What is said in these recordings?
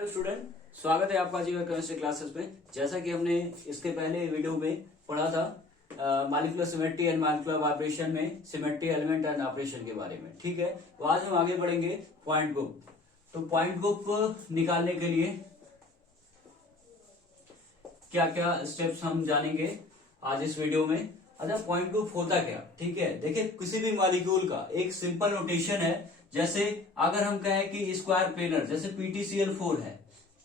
Hello student, स्वागत है आपका जीवा केमिस्ट्री क्लासेस में। जैसा कि हमने इसके पहले वीडियो में पढ़ा था molecular symmetry and molecular operation में सिमेट्री एलिमेंट एंड ऑपरेशन के बारे में। ठीक है, तो आज हम आगे बढ़ेंगे पॉइंट ग्रुप। तो पॉइंट ग्रुप निकालने के लिए क्या क्या स्टेप्स हम जानेंगे आज इस वीडियो में। अच्छा, पॉइंट ग्रुप होता क्या? ठीक है, देखिए किसी भी मॉलिक्यूल का एक सिंपल नोटेशन है। जैसे अगर हम कहें कि स्क्वायर प्लेनर, जैसे PtCl4 है,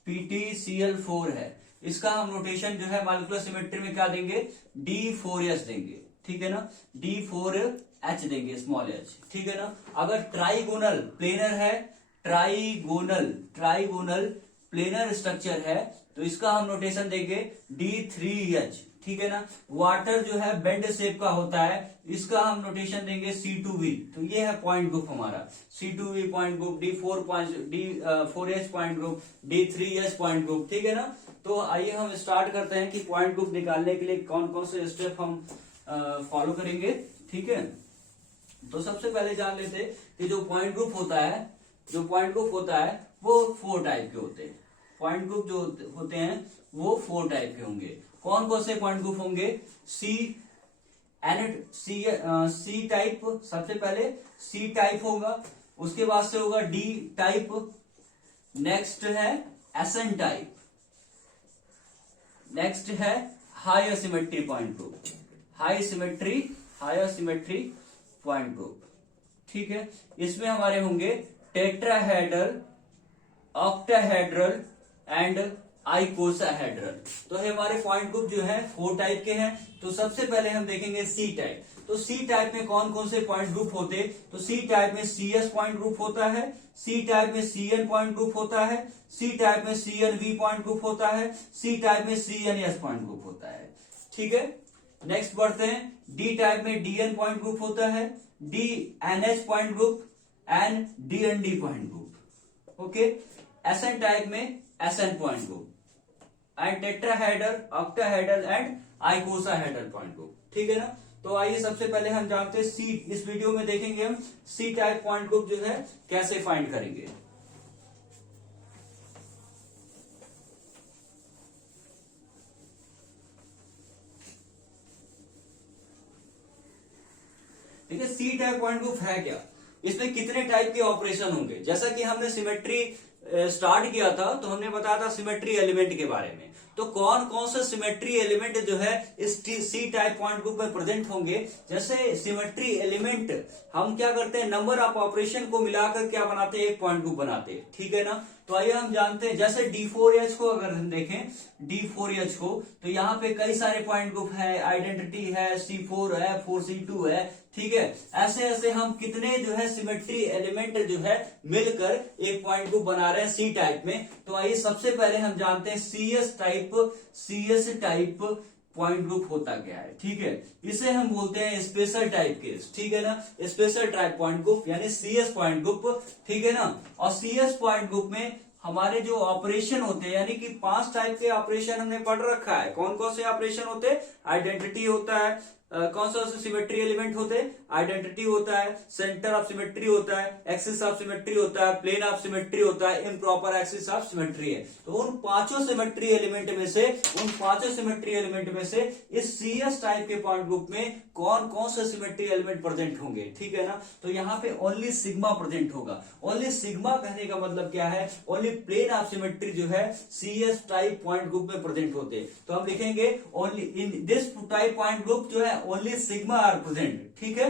PtCl4 है, इसका हम नोटेशन जो है मॉलिक्यूलर सिमेट्री में क्या देंगे? D4H देंगे। ठीक है ना, D4H देंगे, स्मॉल h। ठीक है ना। अगर ट्राइगोनल प्लेनर है, ट्राइगोनल प्लेनर स्ट्रक्चर है, तो इसका हम नोटेशन देंगे D3H। ठीक है ना। वाटर जो है बेंड शेप का होता है, इसका हम नोटेशन देंगे C2V। तो ये है पॉइंट ग्रुप हमारा, C2V point group, D4H point group, D3H point group. ठीक है ना। तो आइए हम स्टार्ट करते हैं कि पॉइंट ग्रुप निकालने के लिए कौन कौन से स्टेप हम फॉलो करेंगे। ठीक है, तो सबसे पहले जान लेते हैं कि जो पॉइंट ग्रुप होता है वो 4 टाइप के होते हैं। पॉइंट ग्रुप जो होते हैं वो 4 टाइप के होंगे। कौन कौन से पॉइंट ग्रुप होंगे? सी टाइप, सबसे पहले सी टाइप होगा, उसके बाद से होगा डी टाइप, नेक्स्ट है एसएन टाइप, नेक्स्ट है higher symmetry point group, high symmetry point group. ठीक है, इसमें हमारे होंगे टेट्राहेड्रल, ऑक्टाहेड्रल एंड आइकोसाहेड्रल। तो ये हमारे पॉइंट ग्रुप जो है 4 टाइप के हैं। तो सबसे पहले हम देखेंगे सी टाइप। तो सी टाइप में कौन कौन से पॉइंट ग्रुप होते? तो सी टाइप में CS पॉइंट ग्रुप होता है, सी टाइप में CN पॉइंट ग्रुप होता है, सी टाइप में CNV पॉइंट ग्रुप होता है, सी टाइप में CNS पॉइंट ग्रुप होता है। ठीक है, नेक्स्ट बढ़ते हैं। डी टाइप में DN पॉइंट ग्रुप होता है, DNH point group and DND point group. Okay, SN type में SN point group and tetrahedral, octahedral and आइकोसाहेड्रल point group. ठीक है ना। तो आइए सबसे पहले हम जानते हैं सी, इस वीडियो में देखेंगे हम सी टाइप पॉइंट ग्रुप जो है कैसे फाइंड करेंगे। देखिए सी टाइप पॉइंट ग्रुप है क्या, इसमें कितने टाइप के ऑपरेशन होंगे। जैसा कि हमने सिमेट्री स्टार्ट किया था तो हमने बताया था सिमेट्री एलिमेंट के बारे में। तो कौन कौन से सिमेट्री एलिमेंट जो है इस सी टाइप पॉइंट ग्रुप में प्रेजेंट होंगे। जैसे सिमेट्री एलिमेंट हम क्या करते हैं, नंबर ऑफ ऑपरेशन को मिलाकर क्या बनाते हैं, एक पॉइंट ग्रुप बनाते हैं। ठीक है ना। तो आइए हम जानते हैं, जैसे D4H को अगर हम देखें, D4H को, तो यहाँ पे कई सारे पॉइंट ग्रुप है, आइडेंटिटी है, C4 है, 4C2 है। ठीक है, ऐसे ऐसे हम कितने जो है सिमेट्री एलिमेंट जो है मिलकर एक पॉइंट ग्रुप बना रहे हैं सी टाइप में। तो आइए सबसे पहले हम जानते हैं CS टाइप पॉइंट ग्रुप होता क्या है। ठीक है, इसे हम बोलते हैं स्पेशल टाइप केस। ठीक है ना, स्पेशल टाइप पॉइंट ग्रुप यानी CS पॉइंट ग्रुप। ठीक है ना। और CS पॉइंट ग्रुप में हमारे जो ऑपरेशन होते हैं, यानी कि 5 टाइप के ऑपरेशन हमने पढ़ रखा है। कौन कौन से ऑपरेशन होते हैं? आइडेंटिटी होता है, कौन सा सिमेट्री एलिमेंट होते हैं? आइडेंटिटी होता है, सेंटर ऑफ सिमेट्री होता है, एक्सिस ऑफ सिमेट्री होता है, प्लेन ऑफ सिमेट्री होता है, इम्प्रॉपर एक्सिस ऑफ सिमेट्री है। तो उन पांचों सिमेट्री एलिमेंट में से इस CS टाइप के पॉइंट ग्रुप में कौन कौन से सिमेट्री एलिमेंट प्रेजेंट होंगे। ठीक है ना। तो यहाँ पे ओनली सिग्मा प्रेजेंट होगा। ओनली सिग्मा कहने का मतलब क्या है? ओनली प्लेन ऑफ सिमेट्री जो है CS टाइप पॉइंट ग्रुप में प्रेजेंट होते हैं। तो हम लिखेंगे only in this type point group जो है ओनली सिग्मा आर प्रेजेंट। ठीक है,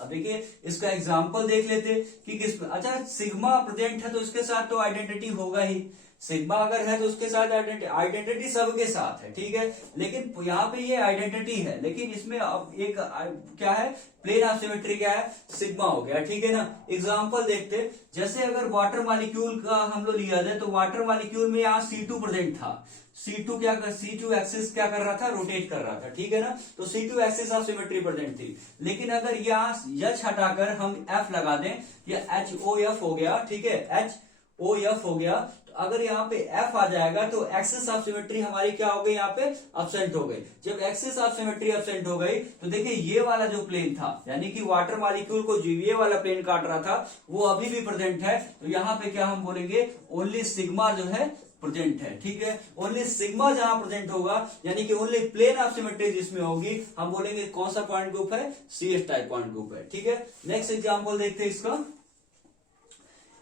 अब देखिए इसका एग्जांपल देख लेते कि किस। अच्छा, सिग्मा प्रेजेंट है तो इसके साथ तो आइडेंटिटी होगा ही। सिग्मा अगर है तो उसके साथ आइडेंटिटी सबके साथ है। ठीक है, लेकिन यहाँ पे ये आइडेंटिटी है, लेकिन इसमें अब एक क्या है, प्लेन ऑफ सिमेट्री क्या है, सिग्मा हो गया। ठीक है ना। एग्जांपल देखते, जैसे अगर वाटर मॉलिक्यूल का हम लोग लिया जाए, तो वाटर मॉलिक्यूल में यहाँ C2 प्रेजेंट था। C2 एक्सिस क्या कर रहा था, रोटेट कर रहा था। ठीक है ना। तो C2 axis of symmetry present थी। लेकिन अगर यहाँ H हटाकर हम F लगा दें, या HOF हो गया। ठीक है, HOF हो गया। तो अगर यहाँ पे F आ जाएगा तो एक्सिस ऑफ सिमेट्री हमारी क्या हो गई, यहाँ पे अब्सेंट हो गई। जब एक्सिस ऑफ सिमेट्री अब्सेंट हो गई तो देखिए ये वाला जो प्लेन था, यानी कि वाटर मॉलिक्यूल को जो ये वाला प्लेन काट रहा था वो अभी भी प्रेजेंट है। तो यहाँ पे क्या हम बोलेंगे, ओनली सिग्मा जो है प्रेजेंट है। ठीक है, ओनली सिग्मा जहां प्रेजेंट होगा, यानी कि ओनली प्लेन ऑफ सिमेट्री जिसमें होगी, हम बोलेंगे कौन सा पॉइंट ग्रुप है, CS टाइप पॉइंट ग्रुप है। ठीक है, नेक्स्ट एग्जांपल देखते हैं इसका।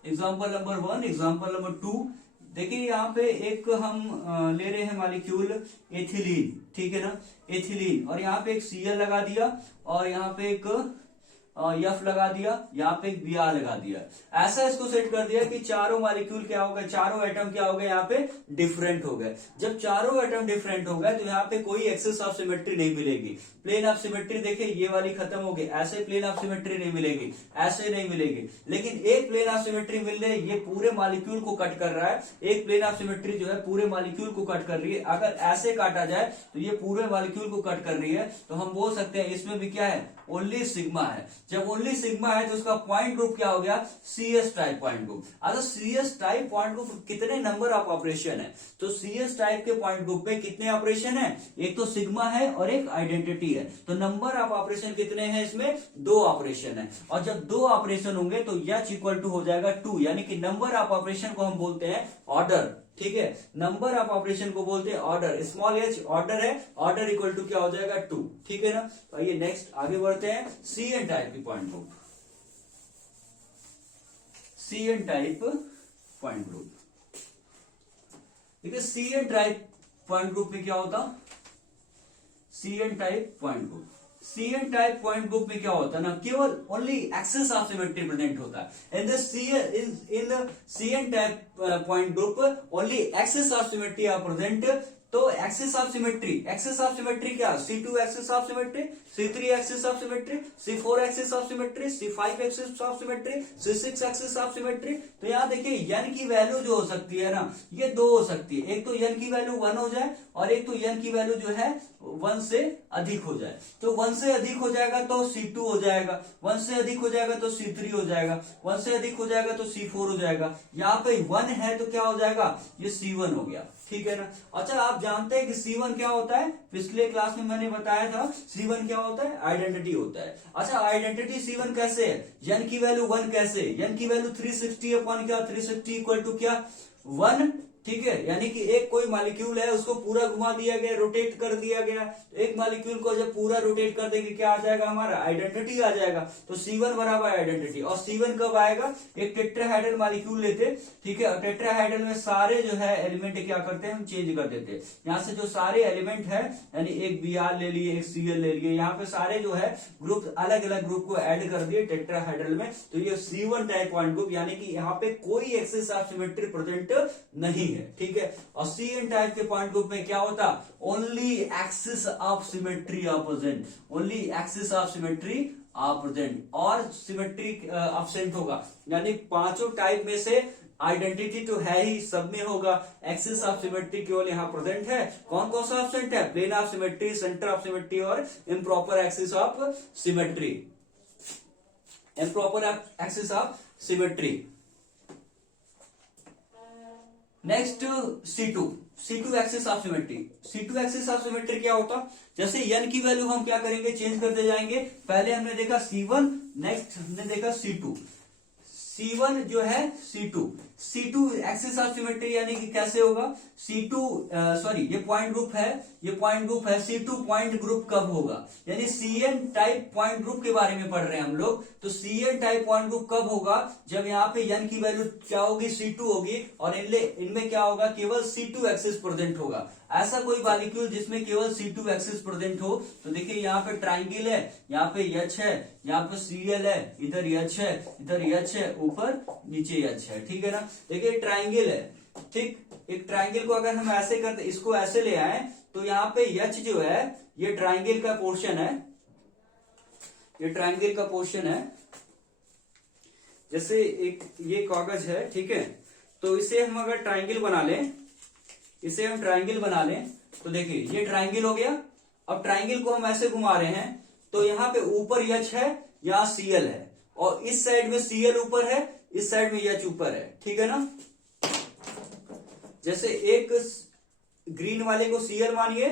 Example number 1, example number 2। देखिए यहाँ पे एक हम ले रहे हैं मॉलिक्यूल एथिलीन, ठीक है ना, एथिलीन, और यहाँ पे एक Cl लगा दिया और यहाँ पे एक F लगा दिया, यहाँ पे एक Br लगा दिया। ऐसा इसको सेट कर दिया कि चारों मॉलिक्यूल क्या हो गए, चारों एटम क्या हो गए, यहाँ पे डिफरेंट हो गए। जब चारों एटम डिफरेंट हो गए तो यहाँ पे कोई एक्सिस ऑफ सिमेट्री नहीं मिलेगी। प्लेन ऑफ सिमेट्री देखिए ये वाली खत्म हो गई, ऐसे प्लेन ऑफ सिमेट्री नहीं मिलेगी, ऐसे नहीं मिलेगी। लेकिन एक प्लेन ऑफ सिमेट्री मिल रही है, ये पूरे मॉलिक्यूल को कट कर रहा है। एक प्लेन ऑफ सिमेट्री जो है पूरे मॉलिक्यूल को कट कर रही है। अगर ऐसे काटा जाए तो ये पूरे मॉलिक्यूल को कट कर रही है, तो हम बोल सकते हैं इसमें भी क्या है, ओनली सिग्मा है। जब ओनली सिग्मा है तो उसका पॉइंट ग्रुप क्या हो गया, CS टाइप पॉइंट ग्रुप। अगर CS टाइप पॉइंट ग्रुप कितने नंबर ऑफ ऑपरेशन है, तो CS टाइप के पॉइंट ग्रुप पे कितने ऑपरेशन है, एक तो सिग्मा है और एक आइडेंटिटी है। तो नंबर ऑफ ऑपरेशन कितने हैं इसमें, 2 ऑपरेशन है। और जब 2 ऑपरेशन होंगे तो H इक्वल टू हो जाएगा 2, यानी कि नंबर ऑफ ऑपरेशन को हम बोलते हैं ऑर्डर। ठीक है, नंबर ऑफ ऑपरेशन को बोलते हैं ऑर्डर, स्मॉल h ऑर्डर है, ऑर्डर इक्वल टू क्या हो जाएगा 2। ठीक है ना। तो आइए नेक्स्ट आगे बढ़ते हैं, CN टाइप की point group, CN type point group. देखिए CN टाइप पॉइंट ग्रुप में क्या होता, CN type point group, CN type point group में क्या होता है ना, केवल only axis of symmetry present होता है। In the CN type point group only axis of symmetry are present. तो एक्सिस ऑफ सिमेट्री क्या, C2 axis of symmetry, C3 axis of symmetry, C4 axis of symmetry, C5 axis of symmetry, C6 axis of symmetry. तो यहाँ देखिए n की value जो हो सकती है ना, ये 2 हो सकती है। एक तो n की वैल्यू 1 हो जाए और एक तो n की वैल्यू जो है 1 से अधिक हो जाए। तो 1 से अधिक हो जाएगा तो C2 हो जाएगा, 1 से अधिक हो जाएगा तो C3 हो जाएगा, 1 से अधिक हो जाएगा तो C4 हो जाएगा। यहाँ पे 1 है तो क्या हो जाएगा, ये C1 हो गया। ठीक है ना। अच्छा आप जानते हैं कि C1 क्या होता है, पिछले क्लास में मैंने बताया था C1 क्या होता है, आइडेंटिटी होता है। अच्छा आइडेंटिटी C1 कैसे है, n की वैल्यू 1 कैसे, n की वैल्यू 360 अपॉन क्या, 360 इक्वल टू क्या 1। ठीक है, यानी कि एक कोई मॉलिक्यूल है उसको पूरा घुमा दिया गया, रोटेट कर दिया गया। तो एक मॉलिक्यूल को जब पूरा रोटेट कर देंगे क्या आ जाएगा, हमारा आइडेंटिटी आ जाएगा। तो C1 बराबर आइडेंटिटी। और C1 कब आएगा, एक टेट्राहेड्रल मॉलिक्यूल लेते, ठीक है, और टेट्राहेड्रल में सारे जो है एलिमेंट क्या करते हैं, हम चेंज कर देते हैं। यहाँ से जो सारे एलिमेंट है, यानी एक Br ले लिए, एक Cl ले लिए, यहाँ पे सारे जो है ग्रुप अलग अलग ग्रुप को ऐड कर दिए टेट्राहेड्रल में। तो ये C1 टाइप पॉइंट ग्रुप, यानी कि यहाँ पे कोई एक्सिस ऑफ सिमेट्री प्रेजेंट नहीं है। ठीक है, और CN टाइप के पॉइंट ग्रुप में क्या होता, only axis of symmetry are present, only axis of symmetry are present, और सिमेट्री एब्सेंट होगा। यानी पांचों टाइप में से आइडेंटिटी तो है ही, सब में होगा, एक्सिस ऑफ सिमेट्री केवल यहाँ प्रेजेंट है। कौन कौन सा एब्सेंट है, plane of symmetry, centre of symmetry और improper axis of symmetry, improper axis of symmetry. Next C2 axis of symmetry. C2 axis of symmetry क्या होता, जैसे n की वैल्यू हम क्या करेंगे, चेंज करते जाएंगे। पहले हमने देखा C1, नेक्स्ट हमने देखा C2। C1 जो है C2 एक्सिस ऑफ सिमेट्री, यानी कि कैसे होगा, ये पॉइंट ग्रुप है, C2 पॉइंट ग्रुप कब होगा, यानी CN टाइप पॉइंट ग्रुप के बारे में पढ़ रहे हैं हम लोग। तो CN टाइप पॉइंट ग्रुप कब होगा, जब यहाँ पे n की वैल्यू क्या होगी, C2 होगी, और इनमें क्या होगा, केवल C2 एक्सिस प्रेजेंट होगा। ऐसा कोई मॉलिक्यूल जिसमें केवल C2 एक्सिस प्रेजेंट हो, तो देखिए यहाँ पे ट्राइंगल है, यहाँ पे H है, यहाँ पे Cl है, इधर H है, इधर H है, ऊपर नीचे H है। ठीक है ना। देखिए ट्राइंगल है, ठीक, एक ट्राइंगल को अगर हम ऐसे करते, इसको ऐसे ले आए, तो यहाँ पे H जो है ये ट्राइंगल का पोर्शन है, ये ट्राइंगल का पोर्शन है। जैसे एक ये कागज है, ठीक है, तो इसे हम अगर ट्राइंगल बना लें, इसे हम ट्राइंगल बना लें, तो देखिए ये ट्राइंगल हो गया। अब ट्राइंगल को हम ऐसे घुमा रहे हैं, तो यहाँ पे ऊपर H है, यहाँ Cl है, और इस साइड में Cl ऊपर है, इस साइड में H ऊपर है। ठीक है ना। जैसे एक ग्रीन वाले को Cl मानिए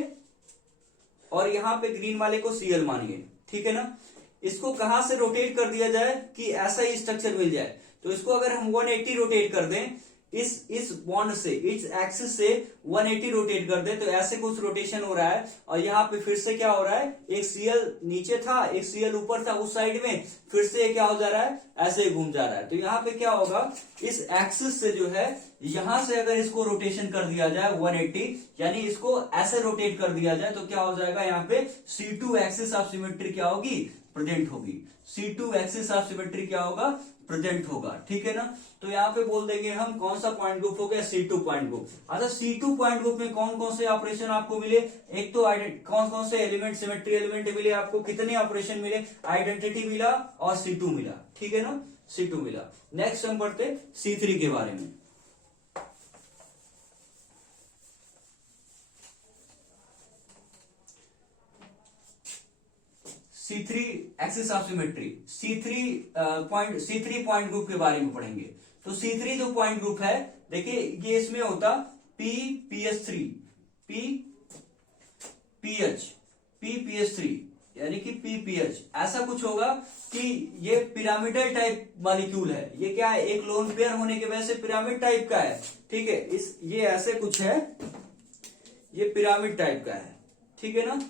और यहां पे ग्रीन वाले को Cl मानिए, ठीक है ना। इसको कहां से रोटेट कर दिया जाए कि ऐसा ही स्ट्रक्चर मिल जाए, तो इसको अगर हम 180 रोटेट कर दें, इस बॉन्ड से, इस एक्सिस से 180 रोटेट कर दें, तो ऐसे कुछ रोटेशन हो रहा है। और यहाँ पे फिर से क्या हो रहा है, एक Cl नीचे था, एक Cl ऊपर था उस साइड में, फिर से क्या हो जा रहा है, ऐसे ही घूम जा रहा है। तो यहाँ पे क्या होगा, इस एक्सिस से जो है यहां से अगर इसको रोटेशन कर दिया जाए 180, यानी इसको ऐसे रोटेट कर दिया जाए, तो क्या हो जाएगा, यहाँ पे C2 एक्सिस ऑफ सिमेट्री क्या होगी, प्रेजेंट होगी। C2 एक्सिस ऑफ सिमेट्री क्या होगा, प्रेजेंट होगा, ठीक है ना। तो यहाँ पे बोल देंगे हम कौन सा पॉइंट ग्रुप हो गया, C2 पॉइंट ग्रुप। अच्छा, C2 पॉइंट ग्रुप में कौन कौन से ऑपरेशन आपको मिले, एक तो कौन कौन से एलिमेंट, सिमेट्री एलिमेंट मिले आपको, कितने ऑपरेशन मिले, आइडेंटिटी मिला और C2 मिला, ठीक है ना, C2 मिला। नेक्स्ट हम पढ़ते C3 के बारे में। C3 axis of symmetry, C3 point group के बारे में पढ़ेंगे। तो C3 जो पॉइंट ग्रुप है, देखिए ये इसमें होता PPH3, PPH3 यानी कि PPH, ऐसा कुछ होगा कि ये पिरामिडल टाइप मॉलिक्यूल है। ये क्या है, एक लोन पेयर होने की वजह से पिरामिड टाइप का है, ठीक है। ये ऐसे कुछ है, ये पिरामिड टाइप का है, ठीक है ना,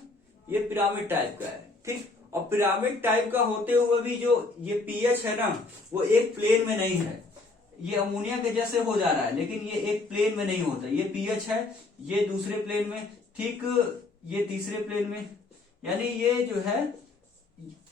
ये पिरामिड टाइप का है, ठीक। और पिरामिड टाइप का होते हुए भी जो ये पीएच है ना, वो एक प्लेन में नहीं है। ये अमोनिया के जैसे हो जा रहा है, लेकिन ये एक प्लेन में नहीं होता। ये पीएच है, ये दूसरे प्लेन में, ठीक, ये तीसरे प्लेन में, यानी ये जो है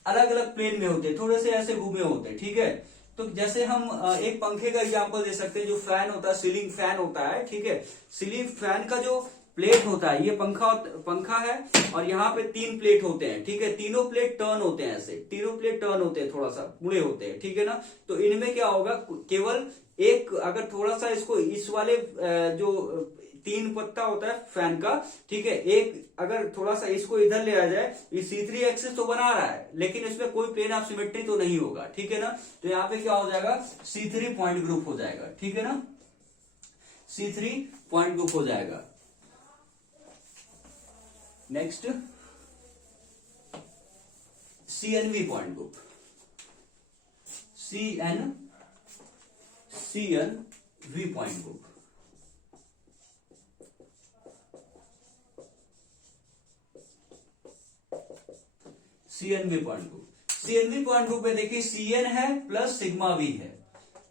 अलग अलग प्लेन में होते हैं, थोड़े से ऐसे घूमे होते हैं, ठीक है। तो जैसे हम एक पंखे का एग्जांपल दे सकते हैं, जो फैन होता है, सीलिंग फैन होता है, ठीक है। सीलिंग फैन का जो प्लेट होता है, ये पंखा है, और यहाँ पे 3 प्लेट होते हैं, ठीक है। तीनों प्लेट टर्न होते हैं, ऐसे तीनों प्लेट टर्न होते हैं, थोड़ा सा मुड़े होते हैं, ठीक है ना। तो इनमें क्या होगा, केवल एक अगर थोड़ा सा इसको, इस वाले जो 3 पत्ता होता है फैन का, ठीक है, एक अगर थोड़ा सा इसको इधर ले आ जाए, ये C3 एक्सिस तो बना रहा है, लेकिन इसमें कोई प्लेन ऑफ सिमेट्री तो नहीं होगा, ठीक है ना। तो यहाँ पे क्या हो जाएगा, C3 पॉइंट ग्रुप हो जाएगा, ठीक है ना, C3 पॉइंट ग्रुप हो जाएगा। Next CNV point group, CNV point group. CNV point group, CNV point group में देखिए Cn है प्लस सिग्मा V है,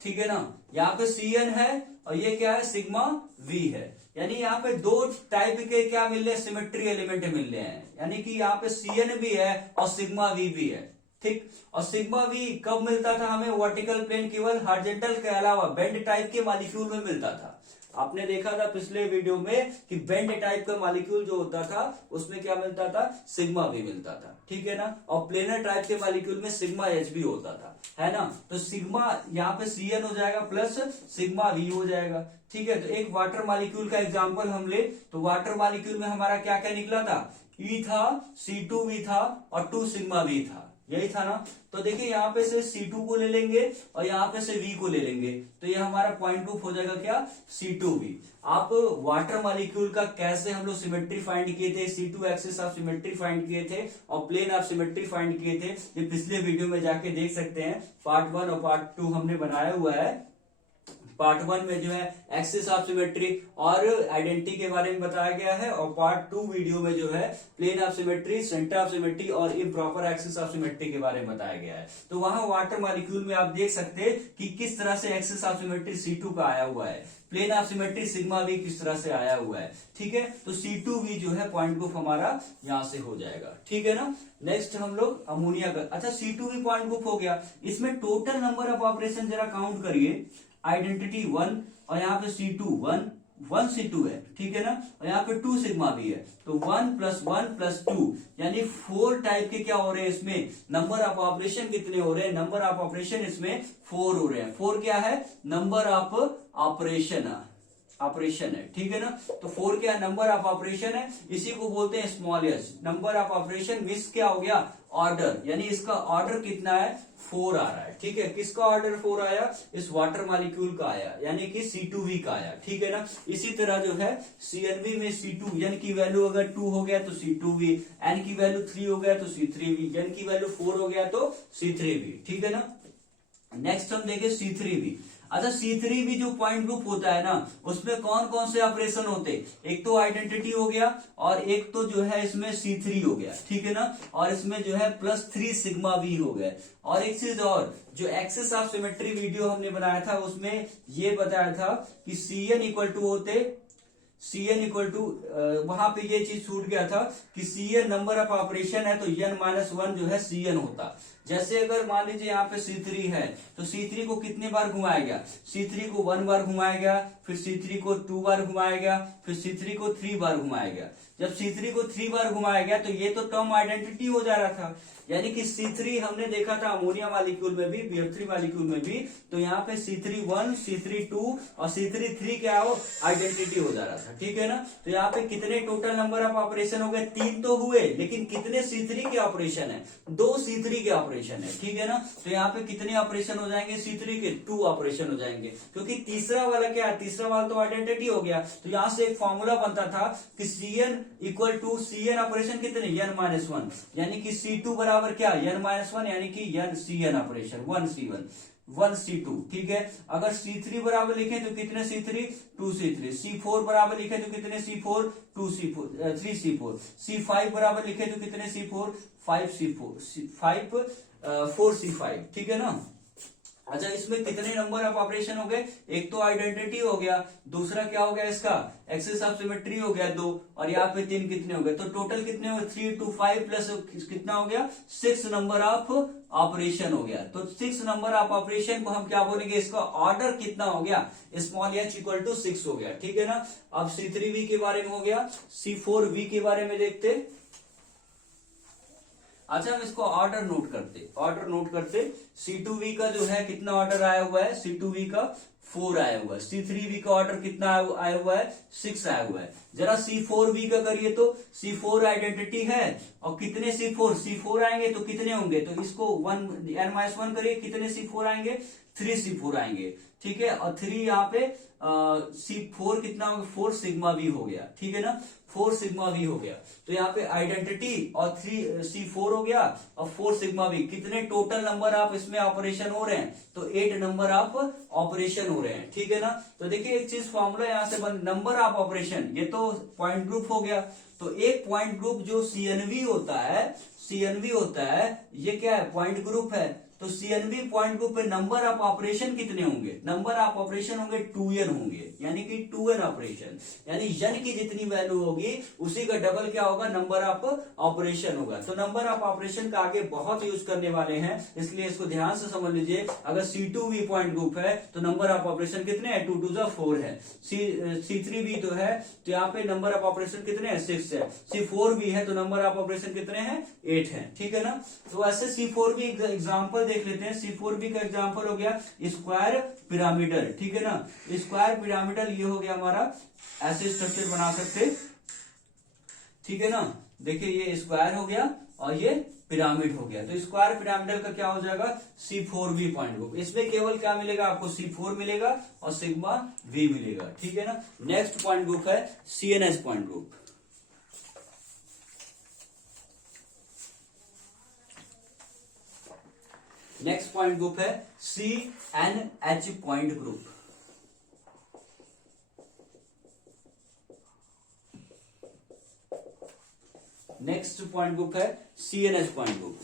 ठीक है ना। यहाँ पे Cn है और ये क्या है, सिग्मा V है, यानी यहाँ पे 2 टाइप के क्या मिल रहे हैं, सिमेट्री एलिमेंट मिल रहे हैं, यानी कि यहाँ पे Cn भी है और सिग्मा V भी है, ठीक। और सिग्मा V कब मिलता था हमें, वर्टिकल प्लेन केवल हॉरिजॉन्टल के अलावा बेंड टाइप के मॉलिक्यूल में मिलता था। आपने देखा था पिछले वीडियो में कि बेंड टाइप का मॉलिक्यूल जो होता था उसमें क्या मिलता था, सिग्मा V मिलता था, ठीक है ना। और प्लेनर टाइप के मॉलिक्यूल में सिग्मा H भी होता था, है ना। तो सिग्मा यहाँ पे Cn हो जाएगा प्लस सिग्मा V हो जाएगा, ठीक है। तो एक वाटर मॉलिक्यूल का एग्जांपल हम ले, तो वाटर मॉलिक्यूल में हमारा क्या क्या निकला था, E था, C2V था और 2 सिग्मा V था, यही था ना। तो देखिए यहाँ पे से C2 को ले लेंगे और यहाँ पे से V को ले लेंगे, तो ये हमारा पॉइंट ग्रुप हो जाएगा क्या, C2V। आप वाटर मॉलिक्यूल का कैसे हम लोग सिमेट्री फाइंड किए थे, C2 axis of symmetry find किए थे और प्लेन ऑफ सिमेट्री फाइंड किए थे, ये पिछले वीडियो में जाके देख सकते हैं। पार्ट 1 और पार्ट 2 हमने बनाया हुआ है। पार्ट 1 में जो है एक्सिस ऑफ सिमेट्री और आइडेंटिटी के बारे में बताया गया है, और पार्ट 2 वीडियो में जो है plane of symmetry, centre of symmetry और इम्प्रॉपर एक्सिस ऑफ सिमेट्री के बारे में बताया गया है। तो वहां वाटर मॉलिक्यूल में आप देख सकते हैं कि किस तरह से एक्सिस ऑफ सिमेट्री C2 का आया हुआ है, plane of symmetry sigma V किस तरह से आया हुआ है, ठीक है। तो C2V जो है पॉइंट ग्रुप हमारा यहां से हो जाएगा, ठीक है ना। नेक्स्ट हम लोग अमोनिया का, अच्छा C2V पॉइंट ग्रुप हो गया। इसमें टोटल नंबर ऑफ ऑपरेशन जरा काउंट करिए, आइडेंटिटी 1 और यहाँ पे C2 1 C2 है, ठीक है ना, और यहाँ पे 2 सिग्मा भी है, तो 1 + 1 + 2 यानी 4 टाइप के क्या हो रहे हैं इसमें, नंबर ऑफ ऑपरेशन कितने हो रहे हैं, नंबर ऑफ ऑपरेशन इसमें 4 हो रहे हैं। 4 क्या है, नंबर ऑफ ऑपरेशन, ऑपरेशन है, ठीक है ना। तो 4 क्या नंबर ऑफ ऑपरेशन है, इसी को बोलते हैं small H. Number of operation means क्या हो गया, ऑर्डर, यानी इसका ऑर्डर कितना है, 4 आ रहा है, ठीक है। किसका ऑर्डर 4 आया, इस वाटर मॉलिक्यूल का आया, यानी कि C2V का आया, ठीक है ना। इसी तरह जो है CNV में C2 n की वैल्यू अगर 2 हो गया तो C2V, n की वैल्यू 3 हो गया तो C3V, n की वैल्यू 4 हो गया तो C3V, ठीक है ना। नेक्स्ट हम देखें C3V। अच्छा, C3V जो पॉइंट ग्रुप होता है ना, उसमें कौन कौन से ऑपरेशन होते, एक तो आइडेंटिटी हो गया और एक तो जो है इसमें C3 हो गया, ठीक है ना। और इसमें जो है +3 सिग्मा V हो गया। और एक चीज और, जो एक्सेस ऑफ सिमेट्री वीडियो हमने बनाया था उसमें ये बताया था कि CN इक्वल टू होते, Cn इक्वल टू, वहां पे ये चीज छूट गया था कि Cn नंबर ऑफ ऑपरेशन है तो n-1 जो है Cn होता। जैसे अगर मान लीजिए यहाँ पे C3 है तो C3 को कितने बार घुमाया गया, C3 को 1 बार घुमाया गया, फिर C3 को 2 बार घुमाया गया, फिर C3 को 3 बार घुमाया गया। जब C3 को 3 बार घुमाया गया तो ये तो टर्म आइडेंटिटी हो जा रहा था, यानी कि C3 हमने देखा था अमोनिया मॉलिक्यूल में भी, BF3 मॉलिक्यूल में भी, तो यहाँ पे C3-1, C3-2 और C3-3 क्या हो, आइडेंटिटी हो जा रहा था, ठीक है ना। तो यहाँ पे कितने टोटल नंबर ऑफ ऑपरेशन हो गए, 3 तो हुए, लेकिन कितने C3 के ऑपरेशन है, 2 C3 के ऑपरेशन है, ठीक है ना। तो यहाँ पे कितने ऑपरेशन हो जाएंगे C3 के, 2 ऑपरेशन हो जाएंगे, क्योंकि तीसरा वाला क्या है, तीसरा वाला तो आइडेंटिटी हो गया। तो यहाँ से एक फॉर्मूला बनता था कि Cn equal to Cn operation कितने, n-1, यानी कि C2 बराबर क्या, n-1, यानी कि Cn ऑपरेशन 1C1 1C2, ठीक है। अगर C3 बराबर लिखे तो कितने C3, 2C3, C4 बराबर लिखे तो कितने C4, 2C4, 3C4, C5 बराबर लिखे तो कितने C4, 5C4, 4C5, ठीक है ना। अच्छा, इसमें कितने नंबर ऑफ ऑपरेशन हो गए, एक तो आइडेंटिटी हो गया, दूसरा क्या हो गया इसका, एक्सेस ऑफ सिमेट्री हो गया 2, और यहाँ पे 3 कितने हो गए, तो टोटल कितने हो गए, 3 to 5 प्लस कितना हो गया, 6 नंबर ऑफ ऑपरेशन हो गया। तो 6 नंबर ऑफ ऑपरेशन को हम क्या बोलेंगे, इसका ऑर्डर कितना हो गया, स्मॉल h इक्वल टू 6 हो गया, ठीक है ना। अब C3V के बारे में हो गया, C4V के बारे में देखते। अच्छा, हम इसको ऑर्डर नोट करते, C2V का जो है कितना ऑर्डर आया हुआ है, C2V का 4 आया हुआ है, C3V का ऑर्डर कितना आया हुआ है, 6 आया हुआ है। जरा C4V का करिए तो C4 आइडेंटिटी है, और कितने C4 आएंगे तो कितने होंगे, तो इसको n-1 करिए, कितने C4 आएंगे, 3 C4 आएंगे, ठीक है। और 3 यहाँ पे C4 कितना होगा, 4 सिग्मा V हो गया, ठीक है ना, 4 सिग्मा V हो गया। तो यहाँ पे आइडेंटिटी और 3 C4 हो गया और 4 सिग्मा V, कितने टोटल नंबर ऑफ इसमें ऑपरेशन हो रहे हैं, तो 8 नंबर ऑफ ऑपरेशन हो रहे हैं, ठीक है ना। तो देखिए एक चीज फॉर्मूला यहाँ से बन, नंबर ऑफ ऑपरेशन, ये तो पॉइंट ग्रुप हो गया, तो एक पॉइंट ग्रुप जो CNV होता है, ये क्या है, पॉइंट ग्रुप है। तो CNV पॉइंट ग्रुप पे नंबर ऑफ ऑपरेशन कितने होंगे, नंबर ऑफ ऑपरेशन होंगे 2n होंगे, यानी कि 2n ऑपरेशन, यानी n की जितनी वैल्यू होगी उसी का डबल क्या होगा, नंबर ऑफ ऑपरेशन होगा। तो नंबर ऑफ ऑपरेशन का आगे बहुत यूज करने वाले हैं, इसलिए इसको ध्यान से समझ लीजिए। अगर C2V पॉइंट ग्रुप है तो नंबर ऑफ ऑपरेशन कितने हैं, 2 2 जा 4 है। C3V तो है, तो यहाँ पे नंबर ऑफ ऑपरेशन कितने हैं, 6 है। C4V है तो नंबर ऑफ ऑपरेशन कितने हैं, 8 है, ठीक है ना। तो ऐसे C4V एग्जाम्पल देख लेते हैं। C4V का एग्जांपल हो गया स्क्वायर पिरामिडल, ठीक है ना। स्क्वायर पिरामिडल ये हो गया हमारा, ऐसे स्ट्रक्चर बना सकते, ठीक है ना। देखिए ये स्क्वायर हो गया और ये पिरामिड हो गया, तो स्क्वायर पिरामिडल का क्या हो जाएगा, C4V पॉइंट ग्रुप। इसमें केवल क्या मिलेगा आपको, C4 मिलेगा और सिग्मा V मिलेगा, ठीक है ना। नेक्स्ट पॉइंट ग्रुप है CNS point group. Next point group है CNH point group. Next point group है CNS पॉइंट ग्रुप।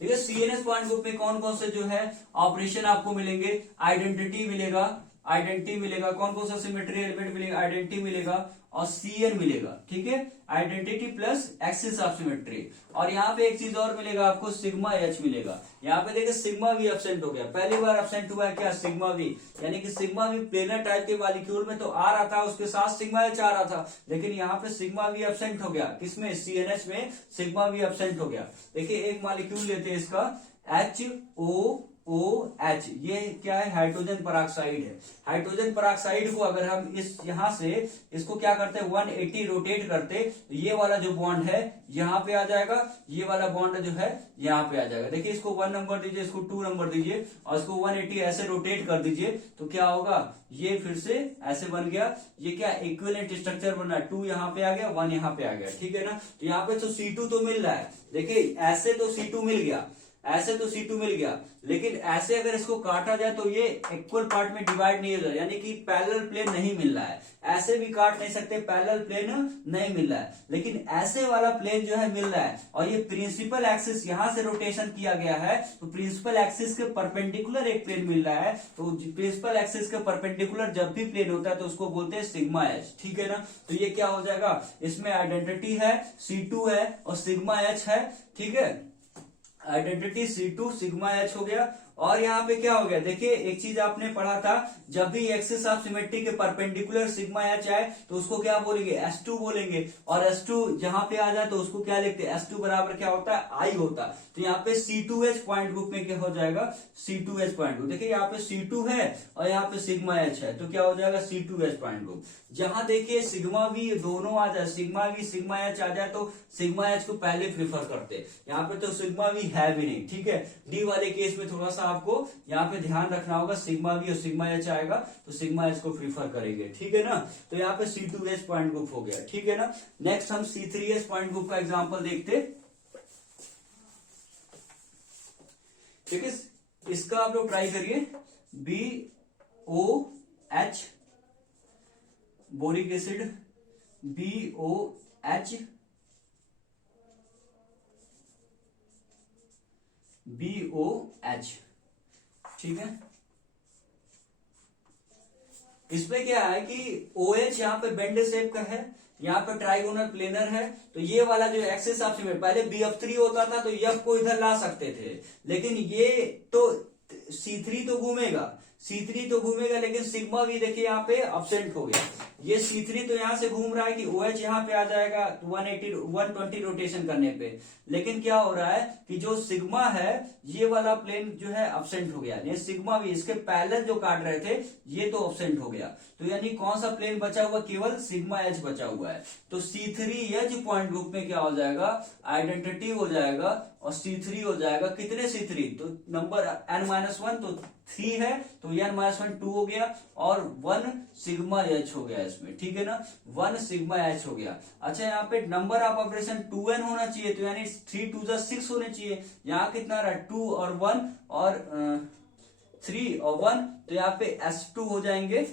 देखिए CNS पॉइंट ग्रुप में कौन कौन से जो है ऑपरेशन आपको मिलेंगे, आइडेंटिटी मिलेगा, कौन कौन सा सिमेट्री एलिमेंट मिलेगा, आइडेंटिटी मिलेगा और CN मिलेगा, ठीक है, identity plus axis of symmetry. और यहाँ पे एक चीज और मिलेगा आपको, सिग्मा H मिलेगा। यहाँ पे देखिए सिग्मा V एब्सेंट हो गया, पहली बार एब्सेंट हुआ है क्या, सिग्मा V, यानी कि सिग्मा V प्लेनर टाइप के मॉलिक्यूल में तो आ रहा था, उसके साथ सिग्मा H आ रहा था, लेकिन यहाँ पे सिग्मा V एब्सेंट हो गया, किसमें, CNH में सिग्मा V एब्सेंट हो गया। देखिए एक मॉलिक्यूल लेते हैं इसका HO OH, ये क्या है, हाइड्रोजन पेरोक्साइड है। हाइड्रोजन पेरोक्साइड को अगर हम इस यहां से इसको क्या करते हैं 180 रोटेट करते, तो ये वाला जो बॉन्ड है यहाँ पे आ जाएगा, ये वाला बॉन्ड जो है यहाँ पे आ जाएगा। देखिए इसको 1 नंबर दीजिए, इसको 2 नंबर दीजिए और इसको 180 ऐसे रोटेट कर दीजिए, तो क्या होगा, ये फिर से ऐसे बन गया। ये क्या इक्विवेलेंट स्ट्रक्चर बना, 2 यहाँ पे आ गया, 1 यहाँ पे आ गया, ठीक है ना। तो यहाँ पे तो C2 तो मिल रहा है, देखिए ऐसे तो C2 मिल गया, ऐसे तो C2 मिल गया, लेकिन ऐसे अगर इसको काटा जाए तो ये इक्वल पार्ट में डिवाइड नहीं हो रहा है, यानी कि पैरेलल प्लेन नहीं मिल रहा है। ऐसे भी काट नहीं सकते, पैरेलल प्लेन नहीं मिल रहा है, लेकिन ऐसे वाला प्लेन जो है मिल रहा है। और ये प्रिंसिपल एक्सिस यहां से रोटेशन किया गया है, तो प्रिंसिपल एक्सिस के परपेंडिकुलर एक प्लेन मिल रहा है। तो प्रिंसिपल एक्सिस के परपेंडिकुलर जब भी प्लेन होता है तो उसको बोलते हैं सिग्मा एच, ठीक है ना। तो ये क्या हो जाएगा, इसमें आइडेंटिटी है C2 है और सिग्मा एच है, ठीक है। आइडेंटिटी C2 सिग्मा एच हो गया। और यहाँ पे क्या हो गया, देखिए एक चीज आपने पढ़ा था, जब भी एक्सिस ऑफ सिमेट्री के परपेंडिकुलर सिग्मा एच आए तो उसको क्या बोलेंगे, S2 बोलेंगे। और S2 जहां पे आ जाए तो उसको क्या लिखते हैं, S2 बराबर क्या होता है, I होता है। तो यहाँ पे C2H पॉइंट ग्रुप में क्या हो जाएगा, C2H पॉइंट ग्रुप। देखिए यहाँ पे C2 है और यहाँ पे सिग्मा एच है, तो क्या हो जाएगा C2H पॉइंट ग्रुप। जहां देखिए सिग्मा भी दोनों आ जाए, सिग्मा भी सिग्मा एच आ जाए तो सिग्मा एच को पहले प्रीफर करते हैं। यहाँ पे तो सिग्मा भी है भी नहीं, ठीक है। डी वाले केस में थोड़ा सा आपको यहाँ पे ध्यान रखना होगा, सिग्मा भी और सिग्मा एच आएगा तो सिग्मा एच को प्रीफर करेंगे, ठीक है ना। तो यहाँ पे C2H पॉइंट ग्रुप हो गया, ठीक है ना। नेक्स्ट हम C3H पॉइंट ग्रुप का एग्जांपल देखते, ठीक है। इसका आप लोग ट्राई करिए, BOH बोरिक एसिड, BOH ठीक है। इसमें क्या है कि OH यहाँ पे बेंड शेप का है, यहाँ पे ट्राइगोनल प्लेनर है। तो ये वाला जो एक्सिस ऑफ सिमेट्री, पहले BF3 होता था तो F को इधर ला सकते थे, लेकिन ये तो C3 तो घूमेगा, C3 तो घूमेगा, लेकिन सिग्मा भी देखिए यहाँ पे अब्सेंट हो गया। ये C3 तो यहां से घूम रहा है कि OH यहाँ पे आ जाएगा 120 रोटेशन करने पे, लेकिन क्या हो रहा है कि जो सिग्मा है ये वाला प्लेन जो है अब्सेंट हो गया। ये सिग्मा भी इसके पैरेलल जो काट रहे थे ये तो अब्सेंट हो गया। तो यानी कौन सा प्लेन बचा हुआ, केवल सिग्मा एच बचा हुआ है। तो C3H पॉइंट ग्रुप में क्या हो जाएगा, आइडेंटिटी हो जाएगा और C3 हो जाएगा, कितने C3, तो नंबर n-1 तो 3 है, तो n-1 2 हो गया और 1 सिग्मा एच हो गया इसमें, ठीक है ना, 1 सिग्मा एच हो गया। अच्छा यहाँ पे नंबर ऑफ ऑपरेशन 2n होना चाहिए, तो यानी 3 2 6 होने चाहिए। यहाँ कितना रहा, 2 और 1 और 3 और 1, तो यहाँ पे S2 हो जाएंगे,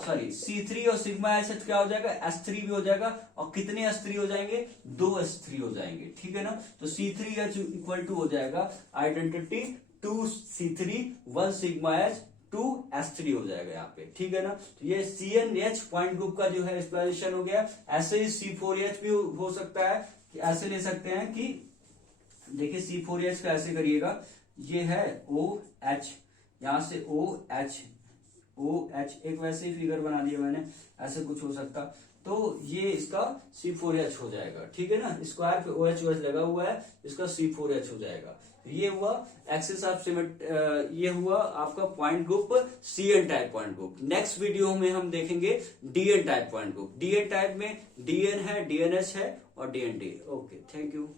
सॉरी C3 और सिग्मा एच क्या हो जाएगा, S3 भी हो जाएगा। और कितने S3 हो जाएंगे, 2 S3 हो जाएंगे, ठीक है ना। तो C3H इक्वल टू हो जाएगा identity 2 C3 1 sigma H 2 S3 हो जाएगा यहाँ पे, ठीक है ना। तो ये CNH पॉइंट ग्रुप का जो है एक्सप्लेनेशन हो गया। ऐसे ही C4H भी हो सकता है कि ऐसे ले सकते हैं कि देखिए C4H का ऐसे करिएगा, ये है OH, यहां से OH एक वैसे ही फिगर बना दिया मैंने, ऐसे कुछ हो सकता, तो ये इसका C4H हो जाएगा, ठीक है ना। स्क्वायर पे OH लगा हुआ है, इसका C4H हो जाएगा। ये हुआ एक्सिस ऑफ सिमेट्री, ये हुआ आपका point group CN type point group. Next video में हम देखेंगे DN type point group. DN type में DN है, DNH है और DND। Okay, thank you.